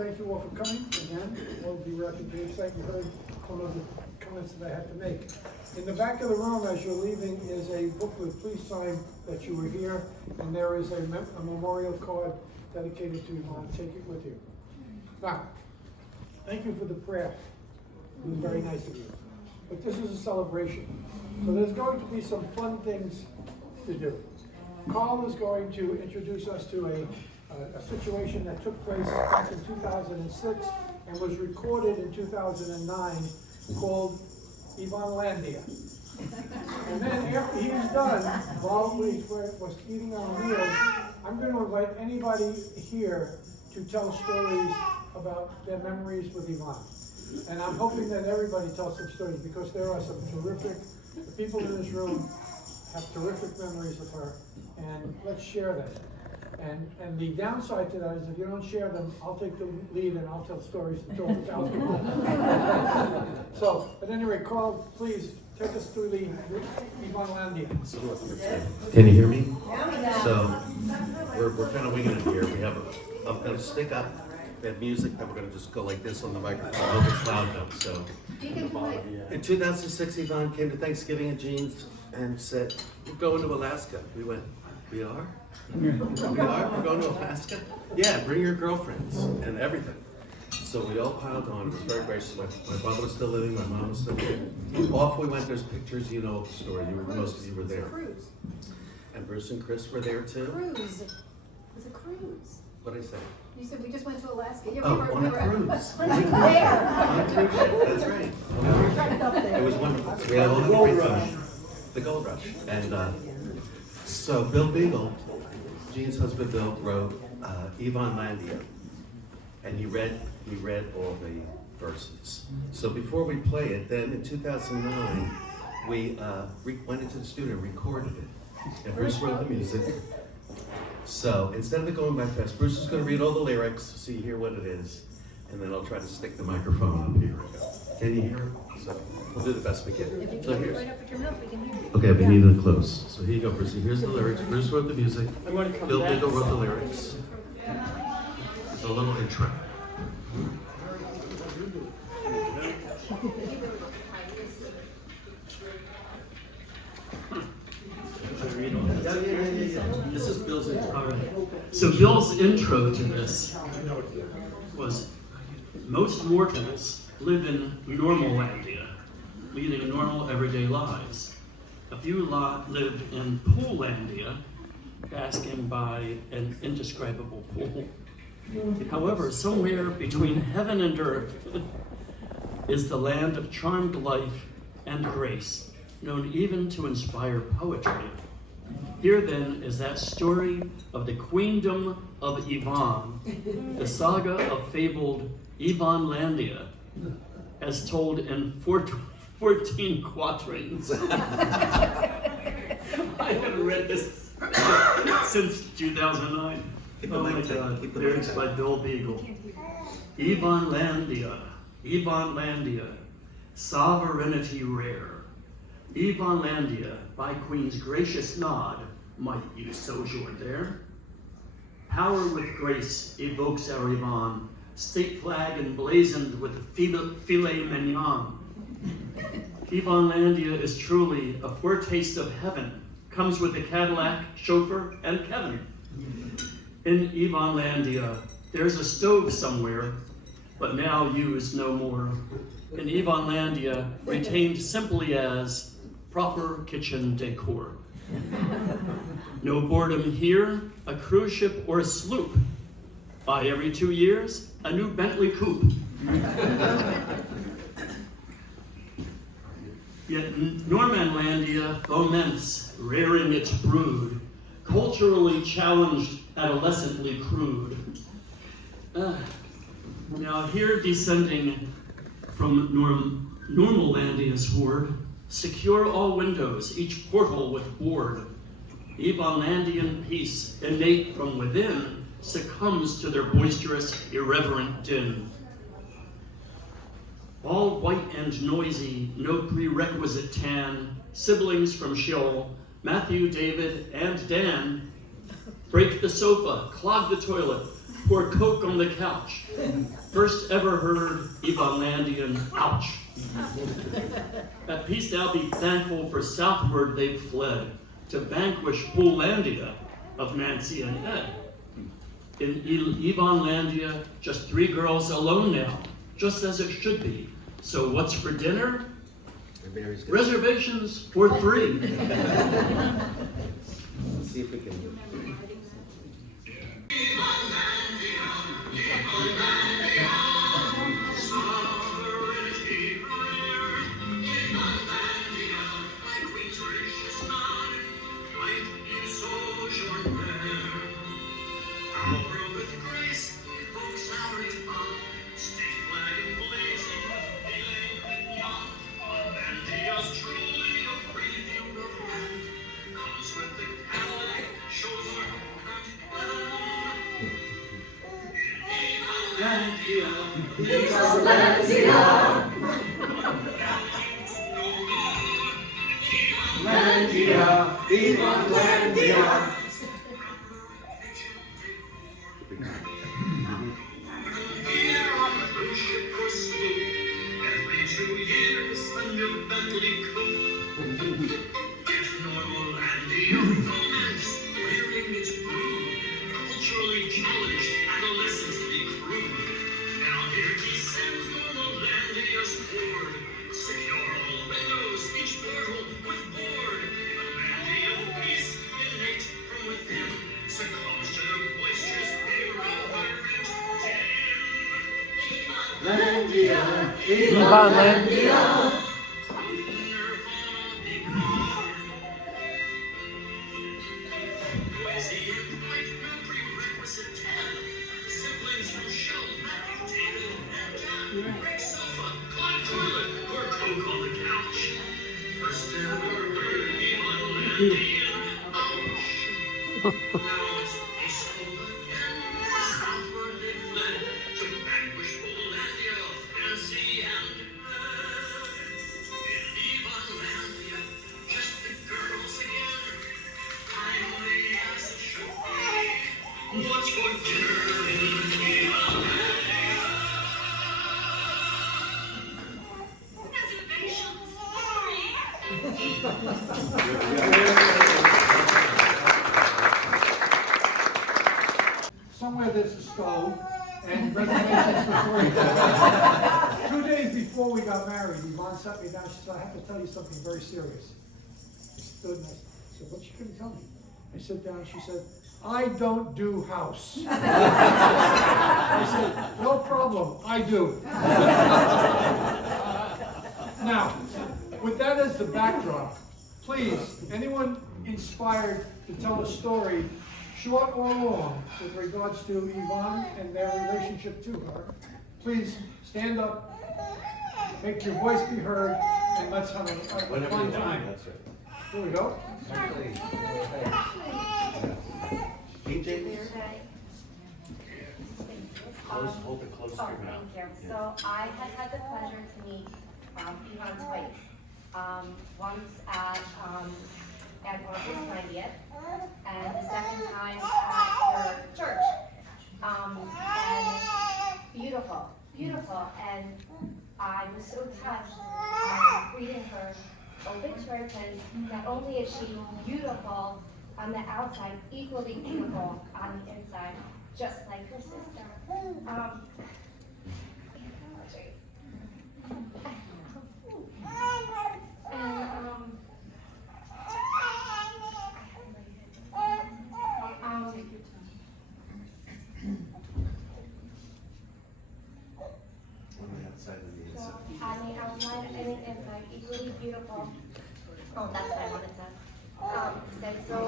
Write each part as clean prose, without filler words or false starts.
thank you all for coming again. We'll be wrapping the excitement. You heard some of the comments that I had to make. In the back of the room, as you're leaving, is a booklet. Please sign that you were here, and there is a memorial card dedicated to Yvonne. Take it with you. Now, thank you for the prayer. It was very nice of you. But this is a celebration. So there's going to be some fun things to do. Carl is going to introduce us to a situation that took place back in 2006 and was recorded in 2009 called Yvonne Landia. And then after he's done, while we was eating our meals, I'm going to invite anybody here to tell stories about their memories with Yvonne. And I'm hoping that everybody tells some stories because there are some terrific, the people in this room have terrific memories of her, and let's share them. And the downside to that is if you don't share them, I'll take the lead and I'll tell stories until the cows come home. So, at any rate, Carl, please take us through the Yvonne Landia. Can you hear me? So, we're kind of winging it here. I'm going to stick up that music, then we're going to just go like this on the microphone. I hope it's loud enough. So, in 2006, Yvonne came to Thanksgiving at Jean's and said, "We're going to Alaska." We went, "We are? We are? We're going to Alaska? Yeah, bring your girlfriends and everything." So we all piled on. It was very gracious. My father was still living, my mom was still living. Off we went. There's pictures. You know the story. Most of you were there. Cruise. And Bruce and Chris were there too. Cruise. It was a cruise. What did I say? You said we just went to Alaska. Yeah, Oh, we were on a there. cruise. On a cruise ship. That's right. It was wonderful. We had all the great time. The Gold Rush. And so Bill Beagle, Jean's husband Bill, wrote Yvonne Landia. And he read all the verses. So before we play it, then in 2009, we went into the studio and recorded it. And Bruce wrote the music. So instead of it going by fast, Bruce is going to read all the lyrics so you hear what it is. And then I'll try to stick the microphone up here. Can you hear it? So we'll do the best we can. If you So put it here's. right up at your mouth, we can hear you. Okay, we need it close. So here you go, Bruce. Here's the lyrics. Bruce wrote the music. Bill Beagle wrote the lyrics. It's a little intro. This is Bill's intro. All right. So Bill's intro to this was, most mortals live in Normalandia, leading normal everyday lives. A few live in Poollandia, basking by an indescribable pool. However, somewhere between heaven and earth is the land of charmed life and grace, known even to inspire poetry. Here then is that story of the queendom of Yvonne, the saga of fabled Yvonne Landia, as told in 14 quatrains. I haven't read this since 2009. Oh my God, lyrics by Bill Beagle. Yvonne Landia, sovereignty rare. Yvonne Landia, by Queen's gracious nod, might you sojourn there. Power with grace evokes our Yvonne, state flag emblazoned with filet mignon. Yvonne Landia is truly a foretaste of heaven, comes with a Cadillac, chauffeur, and Kevin. In Yvonne Landia, there's a stove somewhere, but now used no more. In Yvonne Landia, retained simply as proper kitchen decor. No boredom here, a cruise ship or a sloop. By every 2 years, a new Bentley coupe. Yet Normanlandia foments, rearing its brood, culturally challenged, adolescently crude. Now here descending from Normalandia's horde, secure all windows, each portal with board. Yvonnelandian peace, innate from within, succumbs to their boisterous, irreverent din. All white and noisy, no prerequisite tan, siblings from Sheol, Matthew, David, and Dan, break the sofa, clog the toilet, pour Coke on the couch. First ever heard Yvonne ouch. At peace now be thankful, for southward they've fled to vanquish Polandia of Nancy and Ed. In Yvonne, just 3 girls alone now, just as it should be. So what's for dinner? Reservations for 3. Let's see if we can do it. Somewhere there's a stove and reservations for 3. 2 days before we got married, Yvonne sat me down. She said, "I have to tell you something very serious." I stood and I said, "What's she going to tell me?" I sit down. She said, "I don't do house." I said, "No problem, I do." Now, with that as the backdrop, please, anyone inspired to tell a story, short or long, with regards to Yvonne and their relationship to her, please stand up, make your voice be heard, and let's have a fun time. That's right. Here we go. Hold it close to your mouth. Thank you. So I have had the pleasure to meet Yvonne twice. Once at Oracle's 90th, and the second time at her church. And beautiful, and I was so touched reading her obituary, because not only is she beautiful on the outside, equally beautiful on the inside, just like her sister. On the outside and the inside, equally beautiful. Oh, that's what I wanted to say. So,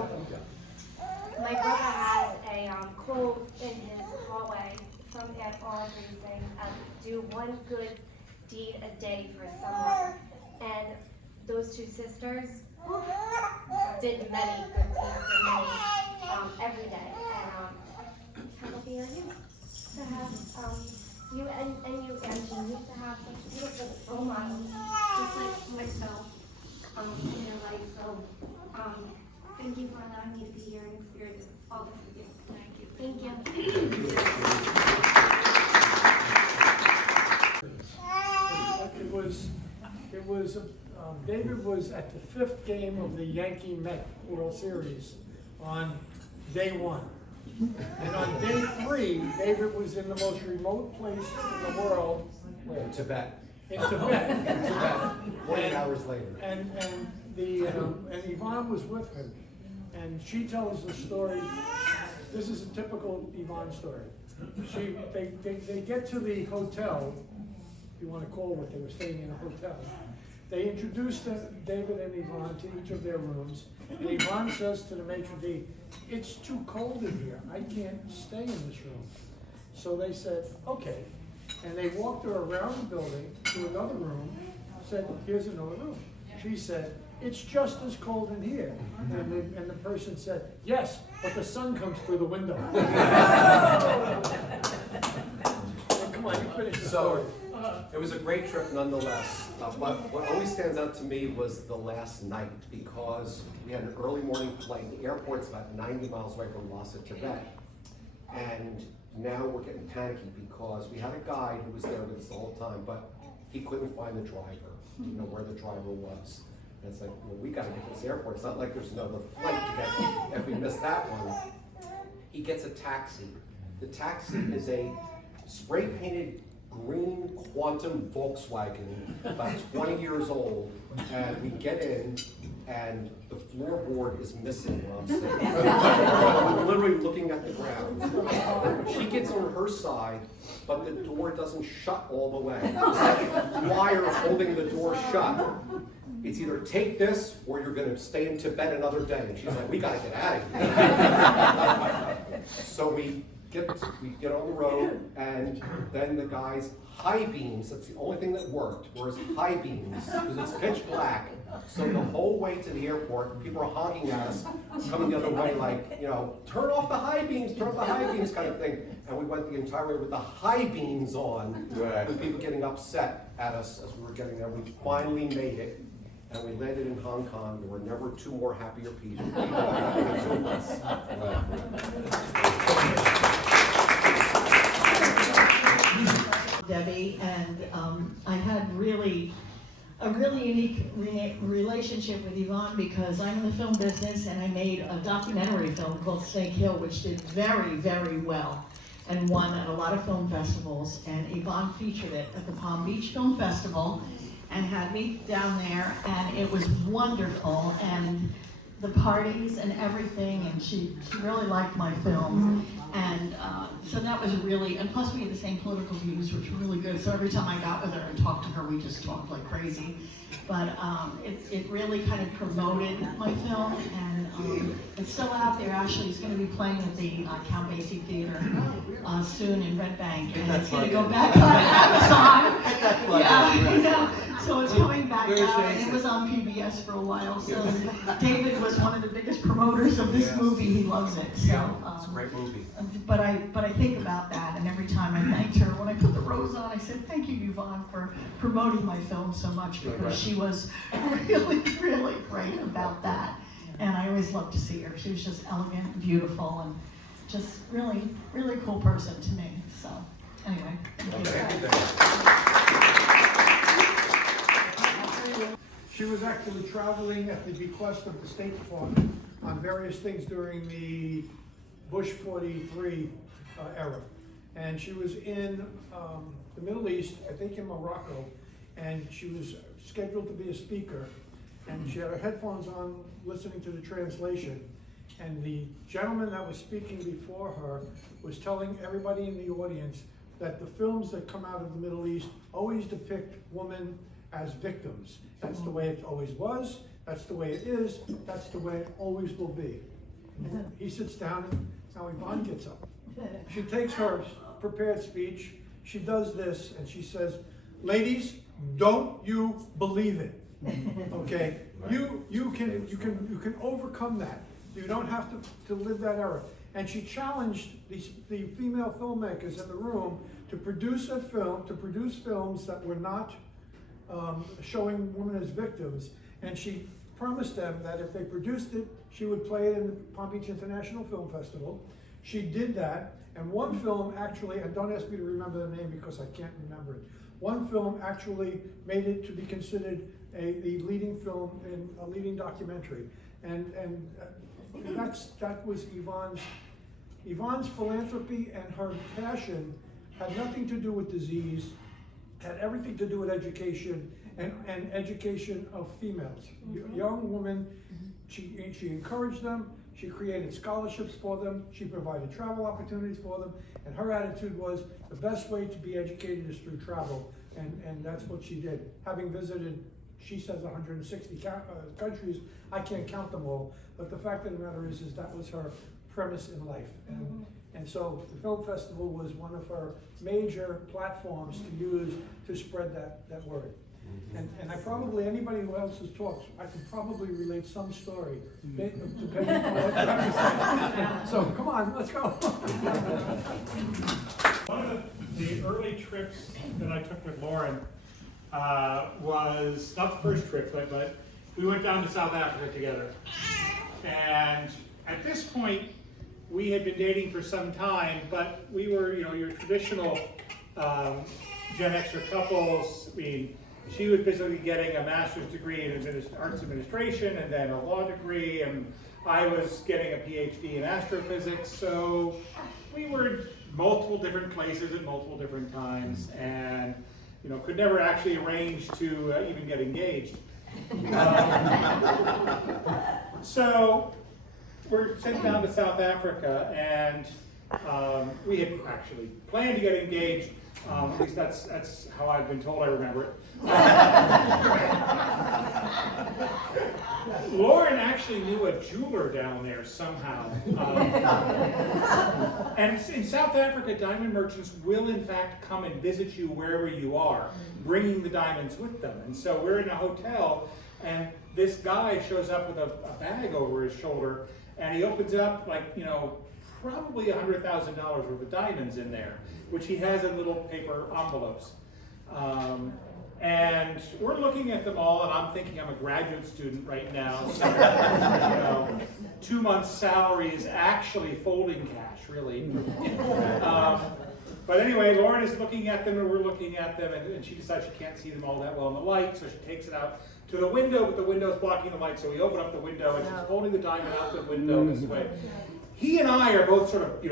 my brother has a quote in his hallway from Aunt Audrey saying, "Do one good deed a day for someone." And those 2 sisters did many good deeds for many every day. And how lucky are you to have you and you, Angie, need to have such beautiful role models, just like myself, in your life. So, thank you for allowing me to be here and experience all this with you. Thank you. Thank you. David was at the 5th game of the Yankee Met World Series on day 1. And on day 3, David was in the most remote place in the world. In Tibet. In Tibet. In Tibet, 48 hours later. And Yvonne was with him. And she tells the story. This is a typical Yvonne story. They get to the hotel, if you want to call what they were staying in a hotel. They introduce David and Yvonne to each of their rooms, and Yvonne says to the maitre d', "It's too cold in here, I can't stay in this room." So they said, "Okay," and they walked her around the building to another room, said, "Here's another room." She said, "It's just as cold in here," and the person said, "Yes, but the sun comes through the window." Come on, you finish the story. It was a great trip nonetheless. What always stands out to me was the last night, because we had an early morning flight. The airport's about 90 miles away from Lhasa, Tibet. And now we're getting panicky because we had a guide who was there with us the whole time, but he couldn't find the driver, where the driver was. And it's like, well, we gotta get to this airport. It's not like there's another flight to get if we miss that one. He gets a taxi. The taxi is a spray painted green Quantum Volkswagen, about 20 years old, and we get in, and the floorboard is missing where I'm sitting. We're literally looking at the ground. She gets on her side, but the door doesn't shut all the way. There's wire holding the door shut. It's either take this, or you're gonna stay in Tibet another day. And she's like, we gotta get out of here. So we get on the road, and then the guy's high beams, that's the only thing that worked, were his high beams, because it's pitch black. So the whole way to the airport, people are honking at us, coming the other way like, turn off the high beams kind of thing. And we went the entire way with the high beams on, with people getting upset at us as we were getting there. We finally made it, and we landed in Hong Kong. There were never two more happier people than the two of us. Debbie, and I had a really unique relationship with Yvonne because I'm in the film business, and I made a documentary film called Snake Hill, which did very, very well and won at a lot of film festivals. And Yvonne featured it at the Palm Beach Film Festival and had me down there, and it was wonderful. And the parties and everything, and she really liked my film. And so that was really, and plus we had the same political views, which were really good. So every time I got with her and talked to her, we just talked like crazy. But it really kind of promoted my film, and it's still out there. Actually, it's going to be playing at the Count Basie Theater soon in Red Bank, and it's going to go back on Amazon. Yeah. So it's coming back out, and it was on PBS for a while. So David was one of the biggest promoters of this movie. He loves it. So It's a great movie. But I think about that, and every time I thanked her when I put the rose on, I said, "Thank you, Yvonne, for promoting my film so much," because she was really, really great about that. And I always loved to see her. She was just elegant and beautiful, and just really, really cool person to me. So anyway, thank you. She was actually traveling at the bequest of the State Department on various things during the Bush 43 era. And she was in the Middle East, I think in Morocco, and she was scheduled to be a speaker. And she had her headphones on listening to the translation. And the gentleman that was speaking before her was telling everybody in the audience that the films that come out of the Middle East always depict women as victims. That's the way it always was, that's the way it is, that's the way it always will be. He sits down, and now Yvonne gets up. She takes her prepared speech, she does this, and she says, "Ladies, don't you believe it, okay? You can overcome that. You don't have to live that era." And she challenged the female filmmakers in the room to produce films that were not showing women as victims. And she promised them that if they produced it, she would play it in the Palm Beach International Film Festival. She did that, and one film actually, and don't ask me to remember the name because I can't remember it. One film actually made it to be considered the leading film in a leading documentary. And that was Yvonne's philanthropy, and her passion had nothing to do with disease, had everything to do with education, and education of females. Young women, she encouraged them, she created scholarships for them, she provided travel opportunities for them, and her attitude was the best way to be educated is through travel, and that's what she did. Having visited, she says 160 countries, I can't count them all, but the fact of the matter is that was her premise in life. And so the film festival was one of her major platforms to use to spread that word. And I probably, anybody who else has talked, I can probably relate some story, depending on what you say. So come on, let's go. One of the early trips that I took with Lauren was, not the first trip, but we went down to South Africa together. And at this point, we had been dating for some time, but we were, your traditional Gen Xer couples. I mean, she was basically getting a master's degree in arts administration and then a law degree, and I was getting a PhD in astrophysics. So we were multiple different places at multiple different times, and could never actually arrange to even get engaged. So we're sent down to South Africa, and we had actually planned to get engaged. At least that's how I've been told. I remember it. Lauren actually knew a jeweler down there somehow. And in South Africa, diamond merchants will in fact come and visit you wherever you are, bringing the diamonds with them. And so we're in a hotel, and this guy shows up with a bag over his shoulder, and he opens it up like, probably $100,000 worth of diamonds in there, which he has in little paper envelopes. And we're looking at them all, and I'm thinking I'm a graduate student right now. So, 2 months' salary is actually folding cash, really. But anyway, Lauren is looking at them, and we're looking at them, and she decides she can't see them all that well in the light, so she takes it out to the window, but the window's blocking the light, so we open up the window, and she's holding the diamond out the window this way. He and I are both sort of,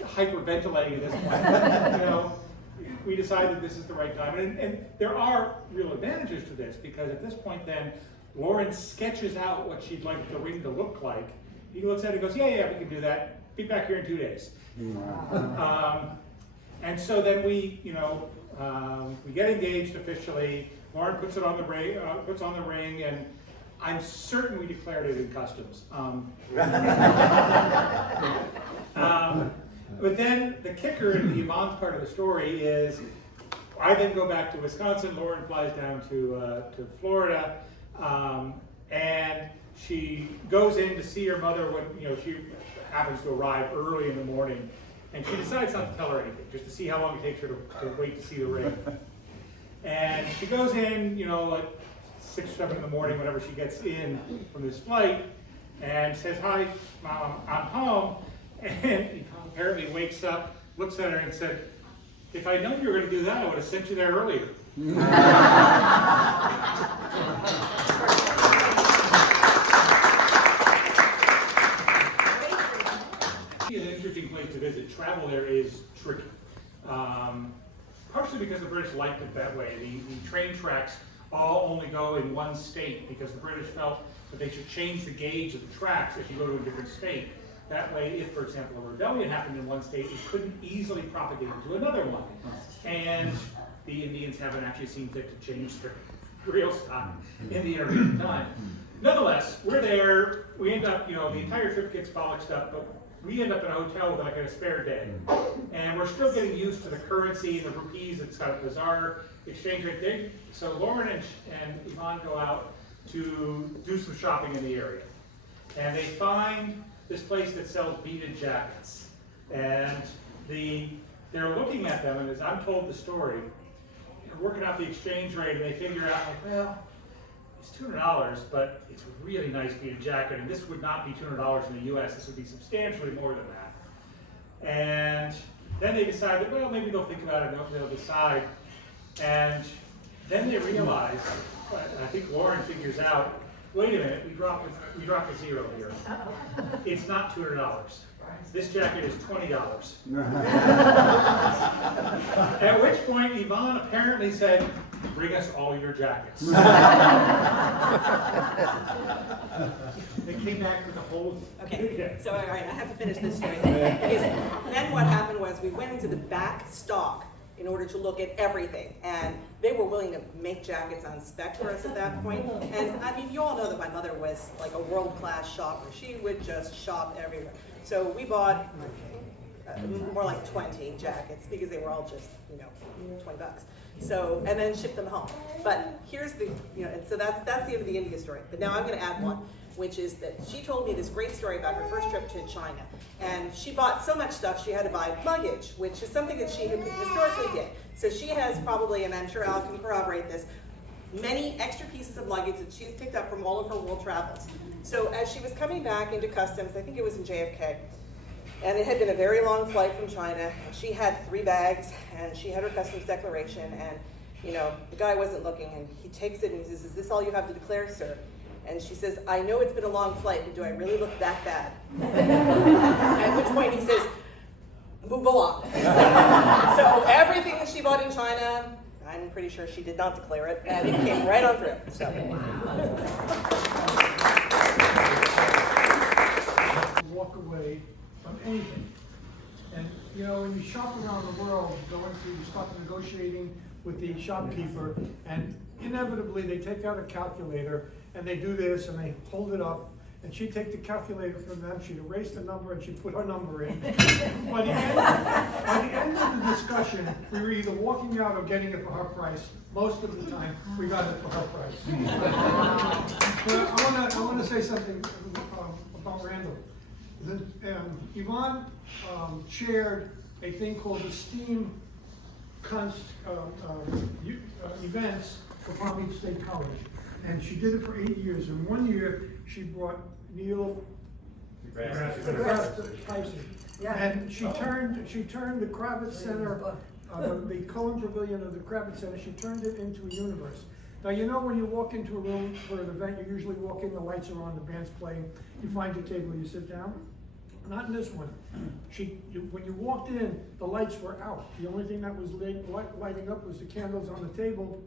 hyperventilating at this point. We decided this is the right time. And there are real advantages to this, because at this point then, Lauren sketches out what she'd like the ring to look like. He looks at it and goes, yeah, we can do that. Be back here in 2 days. And so then we get engaged officially. Lauren puts on the ring, and I'm certain we declared it in customs. But then the kicker in the Yvonne's part of the story is, I then go back to Wisconsin. Lauren flies down to Florida, and she goes in to see her mother when she happens to arrive early in the morning, and she decides not to tell her anything, just to see how long it takes her to wait to see the ring. And she goes in, at 6 or 7 in the morning, whenever she gets in from this flight, and says, "Hi, Mom, I'm home." And he apparently wakes up, looks at her, and said, "If I'd known you were going to do that, I would have sent you there earlier." It's an interesting place to visit. Travel there is tricky. Partially because the British liked it that way. The train tracks all only go in one state, because the British felt that they should change the gauge of the tracks as you go to a different state. That way, if, for example, a rebellion happened in one state, it couldn't easily propagate into another one. And the Indians haven't actually seen fit to change their real stock in the intervening time. Nonetheless, we're there. We end up, the entire trip gets bollocksed up, but we end up in a hotel with like a spare day. And we're still getting used to the currency, the rupees. It's got a bizarre exchange rate thing. So Lauren and Yvonne go out to do some shopping in the area. And they find this place that sells beaded jackets. And they're looking at them, and as I'm told the story, they're working out the exchange rate, and they figure out, well, it's $200, but it's a really nice beaded jacket, and this would not be $200 in the US, this would be substantially more than that. And then they decided, well, maybe they'll think about it, they'll decide. And then they realized, I think Lauren figures out, wait a minute, we dropped a zero here. It's not $200. This jacket is $20. At which point Yvonne apparently said, bring us all your jackets. They came back with a whole. Okay, so all right, I have to finish this story. Because then what happened was we went into the back stock in order to look at everything, and they were willing to make jackets on spec for us at that point. And I mean, you all know that my mother was like a world-class shopper. She would just shop everywhere. So we bought more like 20 jackets because they were all just, you know, $20. So, and then shipped them home. But here's the, you know, and so that's the end of the India story. But now I'm going to add one, which is that she told me this great story about her first trip to China. And she bought so much stuff she had to buy luggage, which is something that she historically did. So she has probably, and I'm sure Al can corroborate this, many extra pieces of luggage that she's picked up from all of her world travels. So as she was coming back into customs, I think it was in JFK, and it had been a very long flight from China, and she had 3 bags, and she had her customs declaration, and you know, the guy wasn't looking, and he takes it and he says, "Is this all you have to declare, sir?" And she says, "I know it's been a long flight, but do I really look that bad?" At which point he says, "Move along." So everything that she bought in China, I'm pretty sure she did not declare it, and it came right on through. So. Walk away from anything. And you know, when you shop around the world, you start negotiating with the shopkeeper, and inevitably they take out a calculator and they do this and they hold it up, and she'd take the calculator from them, she'd erase the number and she'd put her number in. By the end of the discussion, we were either walking out or getting it for her price. Most of the time, we got it for her price. But I want to say something about Randall. Yvonne chaired a thing called the STEAM events for Palm Beach State College. And she did it for 8 years. And 1 year, she brought Neil deGrasse Tyson. And she turned the Kravitz Center, the Cohen Pavilion of the Kravitz Center, she turned it into a universe. Now, you know when you walk into a room for an event, you usually walk in, the lights are on, the band's playing, you find your table, you sit down. Not in this one. When you walked in, the lights were out. The only thing that was lighting up was the candles on the table.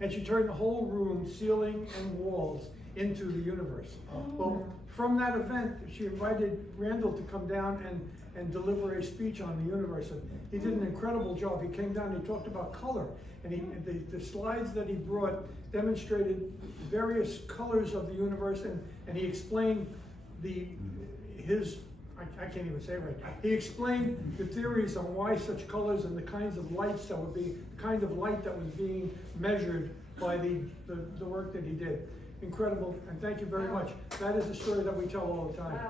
And she turned the whole room, ceiling and walls, into the universe. Well, from that event, she invited Randall to come down and deliver a speech on the universe. And he did an incredible job. He came down and he talked about color. And the slides that he brought demonstrated various colors of the universe, and he explained I can't even say it right. He explained the theories on why such colors and the kinds of lights that would be, the kind of light that was being measured by the work that he did. Incredible, and thank you very much. That is a story that we tell all the time.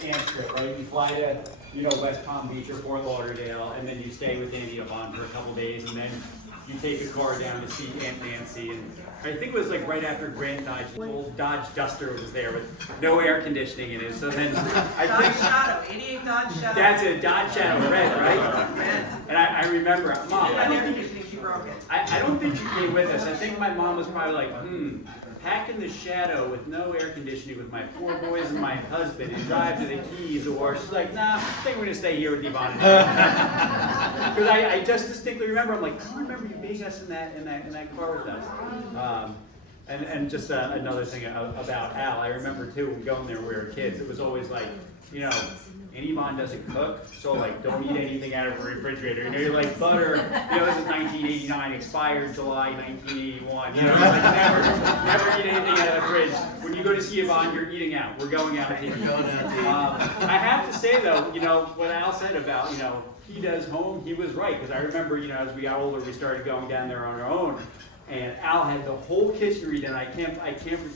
Dance trip, right? You fly to, West Palm Beach or Fort Lauderdale, and then you stay with Andy Yvonne for a couple days, and then you take a car down to see Aunt Nancy. And I think it was like right after Grand Dodge, old Dodge Duster was there with no air conditioning in it. So then I think Shadow, 88 Dodge Shadow. that's a Dodge Shadow red, right? And I remember, Mom, I don't think you came with us. I think my mom was probably like, packing the Shadow with no air conditioning with my 4 boys and my husband and drive to the Keys, or she's like, nah, I think we're gonna stay here with Yvonne. Because I just distinctly remember, I'm like, I remember you being us in that car with us. And just another thing about Al, I remember too, when going there when we were kids, it was always like, and Yvonne doesn't cook, so like don't eat anything out of a refrigerator. You're like butter, this is 1989, expired July 1981. Like never eat anything out of the fridge. When you go to see Yvonne, you're eating out. We're going out to eat. I have to say though, what Al said about, he does home, he was right, because I remember, as we got older, we started going down there on our own. And Al had the whole kitchen redone. I can't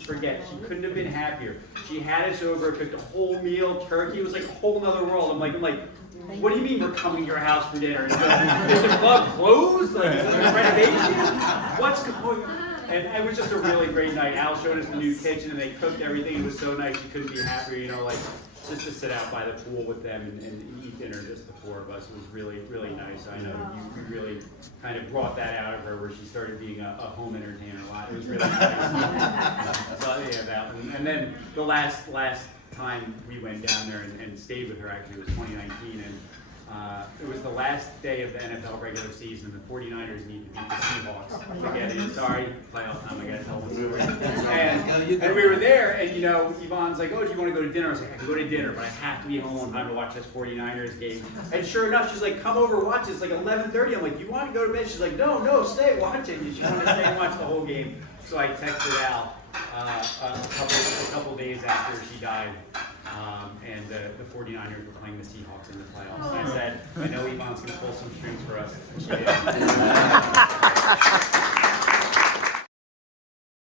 forget. She couldn't have been happier. She had us over, cooked a whole meal, turkey. It was like a whole nother world. I'm like, what do you mean we're coming to your house for dinner? Is the club closed? Like, is it a renovation? What's going on? And it was just a really great night. Al showed us the new kitchen, and they cooked everything. It was so nice. You couldn't be happier, you know, like just to sit out by the pool with them and eat dinner, just the four of us. It was really, really nice. I know you really kind of brought that out of her, where she started being a home entertainer a lot. It was really nice. So, yeah, that one. And then the last time we went down there and stayed with her, actually, was 2019, and it was the last day of the NFL regular season. The 49ers need to beat the Seahawks to get in. Sorry, playoff time, I gotta tell them. And we were there, and you know, Yvonne's like, oh, do you want to go to dinner? I was like, I can go to dinner, but I have to be home on time to watch this 49ers game. And sure enough, she's like, come over, watch it. It's like 11:30. I'm like, you want to go to bed? She's like, no, stay, watch it. And she wanted to stay and watch the whole game. So I texted Al a couple days after she died. And the 49ers were playing the Seahawks in the playoffs. And I said, I know Yvonne's going to pull some strings for us. And she did.